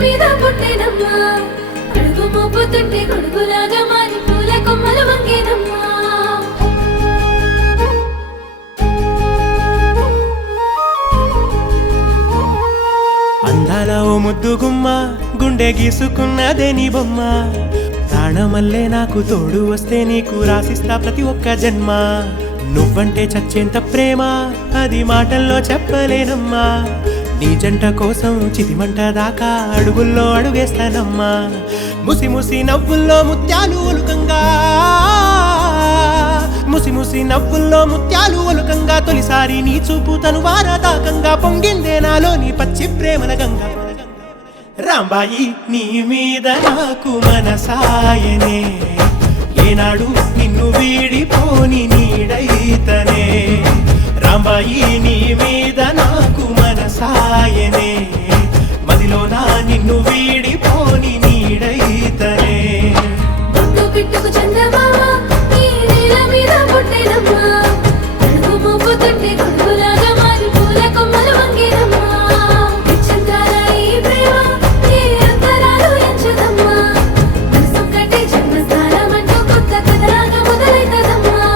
మీద పుట్టేనమ్మా అడుగు మోపుతుంటే గొడుగులాగా మారి పూల కొమ్మలు వంగేనమ్మా అందాల ఓ ముద్దు గుమ్మ గుండె గీసుకున్నదే నీ బొమ్మ ప్రాణమల్లే నాకు తోడు వస్తే నీకు రాసిస్తా ప్రతి ఒక్క జన్మ నువ్వంటే చచ్చేంత ప్రేమ అది మాటల్లో చెప్పలేనమ్మా నీ జంట కోసం చితిమంట దాకా అడుగుల్లో అడుగేస్తానమ్మా ముసి ముసి నవ్వుల్లో ముత్యాలు ఒలుకంగా ముసి ముసి నవ్వుల్లో ముత్యాలు ఒలుకంగా తొలిసారి నీ చూపు తను వారదాకంగా పొంగిందే నాలో నీ పచ్చి ప్రేమల గంగా రాంబాయి నీ మీద నాకు మనసాయనే ఏనాడు నిన్ను వీడిపోని నీడైతనే రాంబాయి నీ మీద నాకు మనసాయనే మదిలోనా నిన్ను వీడిపోని నీడైతనే బొట్టు పిట్టుకు చందమామ ఈ నేల మీద పుట్టేనమ్మా అడుగు మోపుతుంటే గొడుగులాగా మారి పూల కొమ్మలు వంగేనమ్మా నిశ్చంగాల ఈ ప్రేమ ఏ అంతరాలు ఎంచదమ్మా మనసు కట్టే జన్మస్థానం అంటూ కొత్త కథలాగా మొదలైతదమ్మా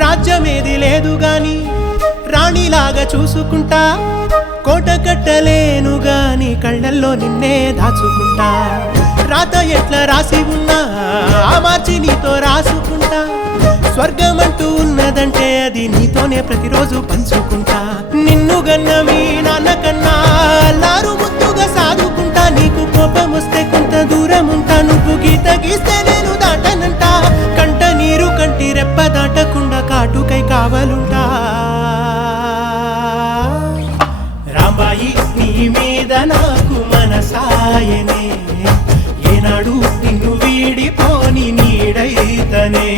రాజ్యమేది లేదు గాని రాణిలాగా చూసుకుంటా కోట కట్టలేను గాని కళ్ళల్లో నిన్నే దాచుకుంటా రాత ఎట్లా రాసి ఉన్నా ఆ మార్చి నీతో రాసుకుంటా స్వర్గమంటూ ఉన్నదంటే అది నీతోనే ప్రతిరోజు పంచుకుంటా నిన్ను గన్న మీ నాన్న కన్నా లారు ముద్దుగా సాదుకుంటా నీకు కోపం వస్తే కొంత దూరం ఉంటా నువ్వు గీత గీస్తే నేను దాటనంట కంట నీరు కంటి రెప్ప దాటకుండా కాటుకై కావలుంటా రాంబాయి నీ మీద నాకు మనసాయనే ఏనాడు నిన్ను వీడిపోని నీడైతనే